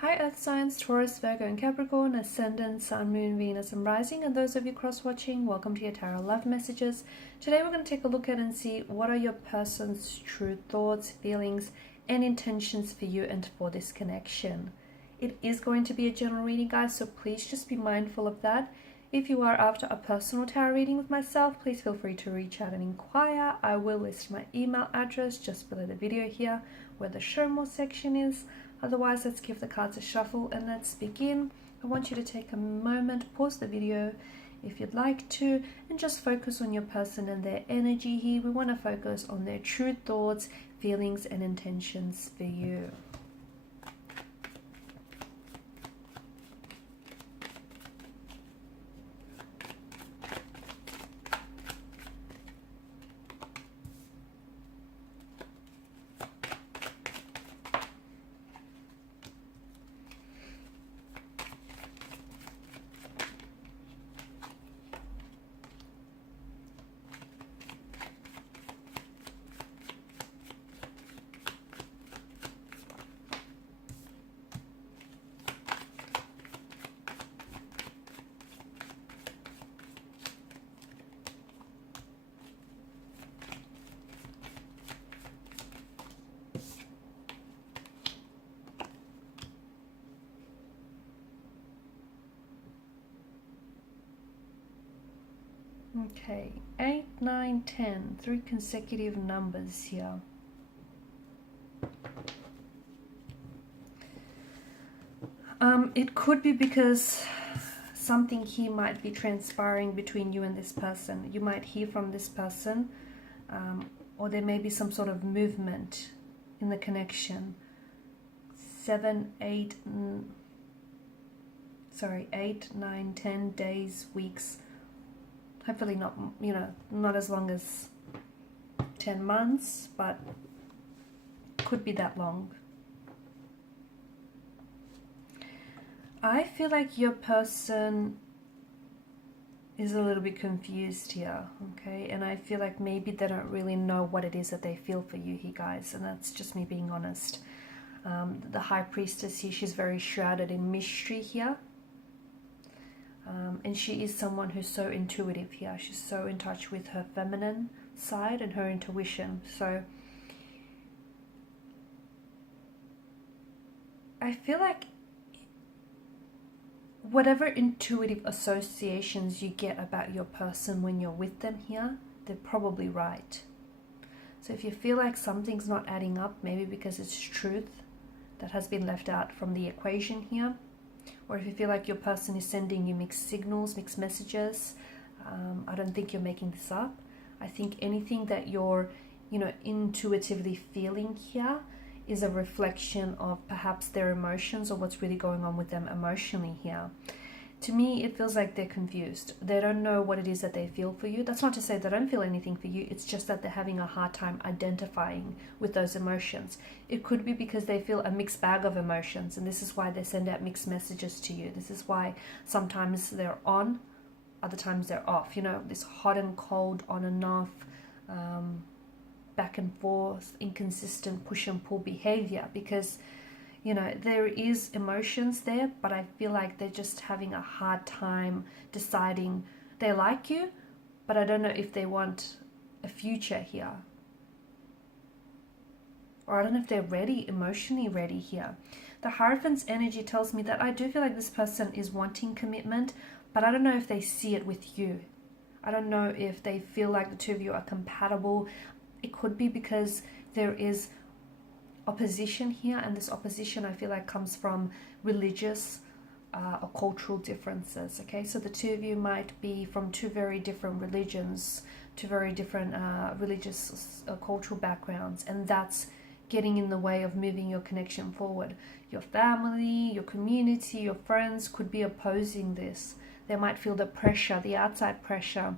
Hi Earth signs, Taurus, Virgo and Capricorn, Ascendant, Sun, Moon, Venus and Rising, and those of you cross-watching, welcome to your Tarot Love Messages. Today we're going to take a look at and see what are your person's true thoughts, feelings and intentions for you and for this connection. It is going to be a general reading, guys, so please just be mindful of that. If you are after a personal tarot reading with myself, please feel free to reach out and inquire. I will list my email address just below the video here where the show more section is. Otherwise, let's give the cards a shuffle and let's begin. I want you to take a moment, pause the video if you'd like to, and just focus on your person and their energy here. We want to focus on their true thoughts, feelings, and intentions for you. Okay, 8, 9, 10, 3 consecutive numbers here. It could be because something here might be transpiring between you and this person. You might hear from this person, or there may be some sort of movement in the connection. 8, 9, 10 days, weeks. Hopefully not, not as long as 10 months, but could be that long. I feel like your person is a little bit confused here, okay? And I feel like maybe they don't really know what it is that they feel for you here, guys, and that's just me being honest. The High Priestess here, she's very shrouded in mystery here. And she is someone who's so intuitive here. She's so in touch with her feminine side and her intuition. So I feel like whatever intuitive associations you get about your person when you're with them here, they're probably right. So if you feel like something's not adding up, maybe because it's truth that has been left out from the equation here, or if you feel like your person is sending you mixed signals, mixed messages, I don't think you're making this up. I think anything that you're, intuitively feeling here is a reflection of perhaps their emotions or what's really going on with them emotionally here. To me, it feels like they're confused. They don't know what it is that they feel for you. That's not to say they don't feel anything for you. It's just that they're having a hard time identifying with those emotions. It could be because they feel a mixed bag of emotions, and this is why they send out mixed messages to you. This is why sometimes they're on, other times they're off. This hot and cold, on and off, back and forth, inconsistent push and pull behavior, because there is emotions there, but I feel like they're just having a hard time deciding. They like you, but I don't know if they want a future here. Or I don't know if they're ready, emotionally ready here. The Hierophant's energy tells me that I do feel like this person is wanting commitment, but I don't know if they see it with you. I don't know if they feel like the two of you are compatible. It could be because there is opposition here, and this opposition I feel like comes from religious or cultural differences. Okay, so the two of you might be from two very different religions, two very different religious cultural backgrounds, and that's getting in the way of moving your connection forward. Your family, your community, your friends could be opposing this. They might feel the pressure, the outside pressure,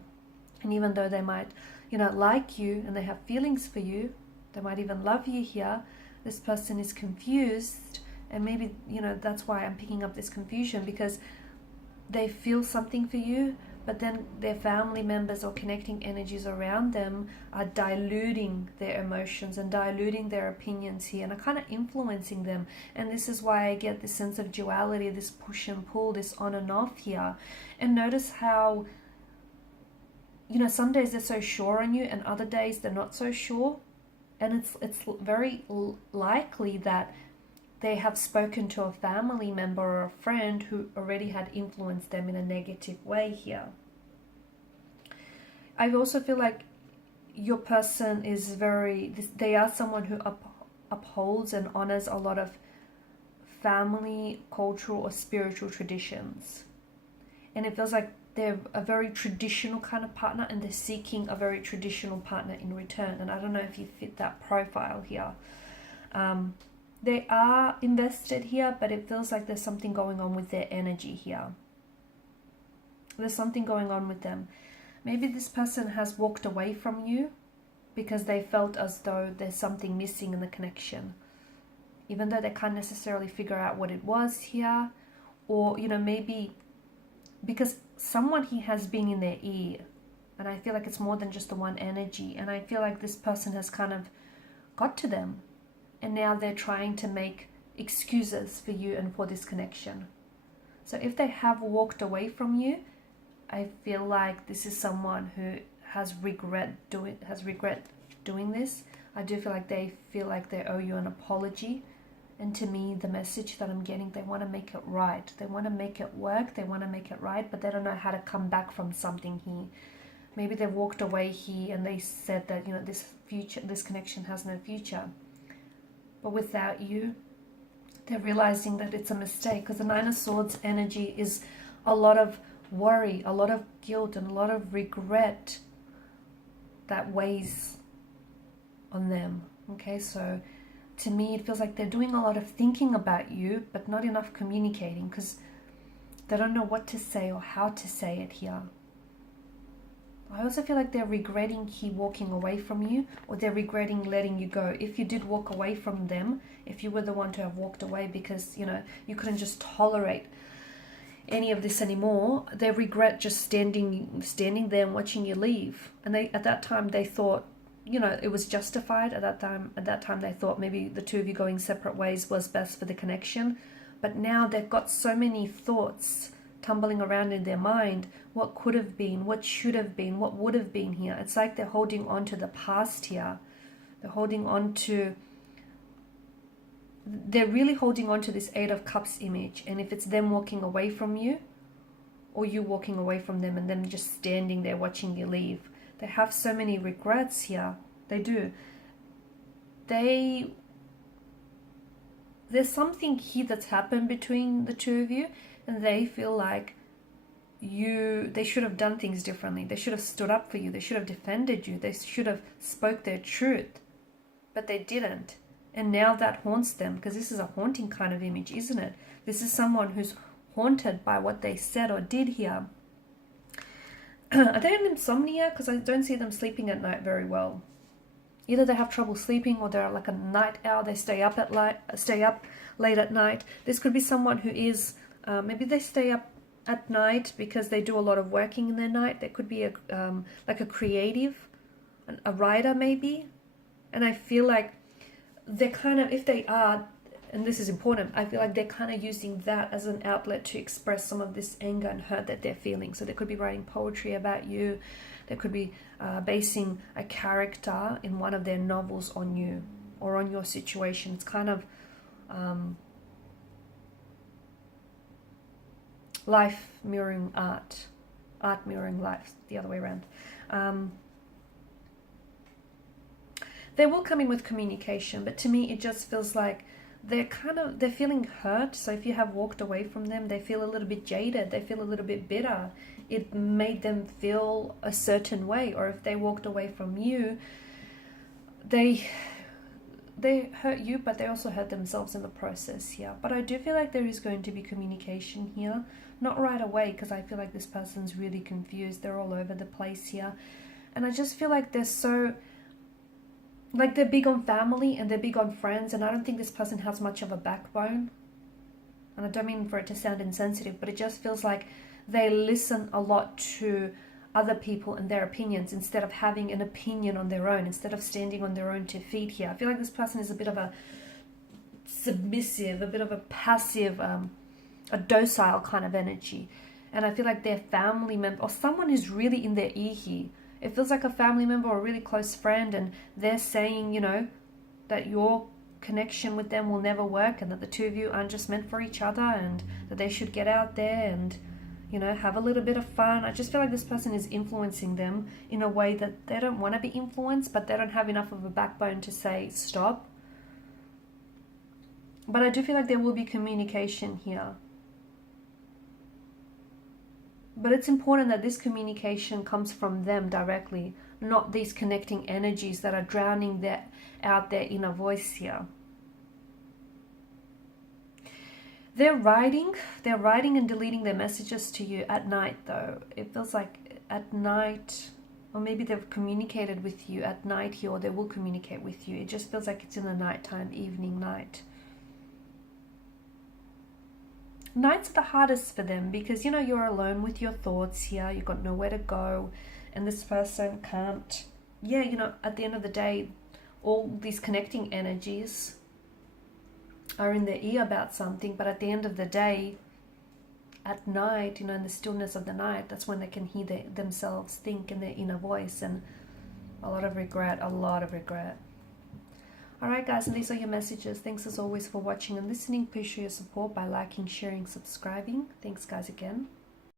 and even though they might like you and they have feelings for you, they might even love you here, this person is confused. And maybe that's why I'm picking up this confusion, because they feel something for you, but then their family members or connecting energies around them are diluting their emotions and diluting their opinions here and are kind of influencing them. And this is why I get this sense of duality, this push and pull, this on and off here. And notice how, you know, some days they're so sure on you and other days they're not so sure. And it's very likely that they have spoken to a family member or a friend who already had influenced them in a negative way here. I also feel like your person is they are someone who upholds and honors a lot of family, cultural, or spiritual traditions. And it feels like they're a very traditional kind of partner and they're seeking a very traditional partner in return. And I don't know if you fit that profile here. They are invested here, but it feels like there's something going on with their energy here. There's something going on with them. Maybe this person has walked away from you because they felt as though there's something missing in the connection. Even though they can't necessarily figure out what it was here. Or, you know, maybe because someone here has been in their ear. And I feel like it's more than just the one energy. And I feel like this person has kind of got to them. And now they're trying to make excuses for you and for this connection. So if they have walked away from you, I feel like this is someone who has regret doing this. I do feel like they owe you an apology. And to me, the message that I'm getting, they want to make it right. They want to make it work. They want to make it right, but they don't know how to come back from something here. Maybe they walked away here and they said that, you know, this connection has no future. But without you, they're realizing that it's a mistake, because the Nine of Swords energy is a lot of worry, a lot of guilt, and a lot of regret that weighs on them. Okay, so to me, it feels like they're doing a lot of thinking about you, but not enough communicating, because they don't know what to say or how to say it here. I also feel like they're regretting walking away from you, or they're regretting letting you go. If you did walk away from them, if you were the one to have walked away because, you know, you couldn't just tolerate any of this anymore, they regret just standing there and watching you leave. And at that time they thought, you know, it was justified. At that time they thought maybe the two of you going separate ways was best for the connection. But now they've got so many thoughts tumbling around in their mind. What could have been, what should have been, what would have been here. It's like they're holding on to the past here. They're really holding on to this Eight of Cups image. And if it's them walking away from you, or you walking away from them and them just standing there watching you leave, they have so many regrets here. They do. There's something here that's happened between the two of you, and they feel like they should have done things differently. They should have stood up for you. They should have defended you. They should have spoke their truth, but they didn't. And now that haunts them, because this is a haunting kind of image, isn't it? This is someone who's haunted by what they said or did here. Are they in insomnia? Because I don't see them sleeping at night very well. Either they have trouble sleeping, or they're like a night owl. They stay up late at night. This could be someone who is maybe they stay up at night because they do a lot of working in their night. They could be like a creative, a writer maybe. And I feel like they're kind of, if they are, and this is important, I feel like they're kind of using that as an outlet to express some of this anger and hurt that they're feeling. So they could be writing poetry about you. They could be basing a character in one of their novels on you or on your situation. It's kind of life mirroring art mirroring life, the other way around. They will come in with communication, but to me it just feels like they're feeling hurt. So if you have walked away from them, they feel a little bit jaded, they feel a little bit bitter. It made them feel a certain way. Or if they walked away from you, they hurt you, but they also hurt themselves in the process here. But I do feel like there is going to be communication here. Not right away, because I feel like this person's really confused. They're all over the place here. And I just feel like they're so... like they're big on family and they're big on friends, and I don't think this person has much of a backbone. And I don't mean for it to sound insensitive, but it just feels like they listen a lot to other people and their opinions instead of having an opinion on their own, instead of standing on their own 2 feet here. I feel like this person is a bit of a submissive, a bit of a passive, a docile kind of energy. And I feel like their family member or someone is really in their ear here. It feels like a family member or a really close friend, and they're saying, you know, that your connection with them will never work and that the two of you aren't just meant for each other, and that they should get out there and, you know, have a little bit of fun. I just feel like this person is influencing them in a way that they don't want to be influenced, but they don't have enough of a backbone to say stop. But I do feel like there will be communication here. But it's important that this communication comes from them directly, not these connecting energies that are drowning out their inner voice here. They're writing and deleting their messages to you at night though. It feels like at night, or maybe they've communicated with you at night here, or they will communicate with you. It just feels like it's in the nighttime, evening, night. Nights are the hardest for them because, you know, you're alone with your thoughts here. You've got nowhere to go, and this person can't, yeah, you know, at the end of the day, all these connecting energies are in their ear about something, but at the end of the day, at night, you know, in the stillness of the night, that's when they can hear themselves think in their inner voice, and a lot of regret, a lot of regret. Alright guys, and these are your messages. Thanks as always for watching and listening. Please show your support by liking, sharing, subscribing. Thanks guys again.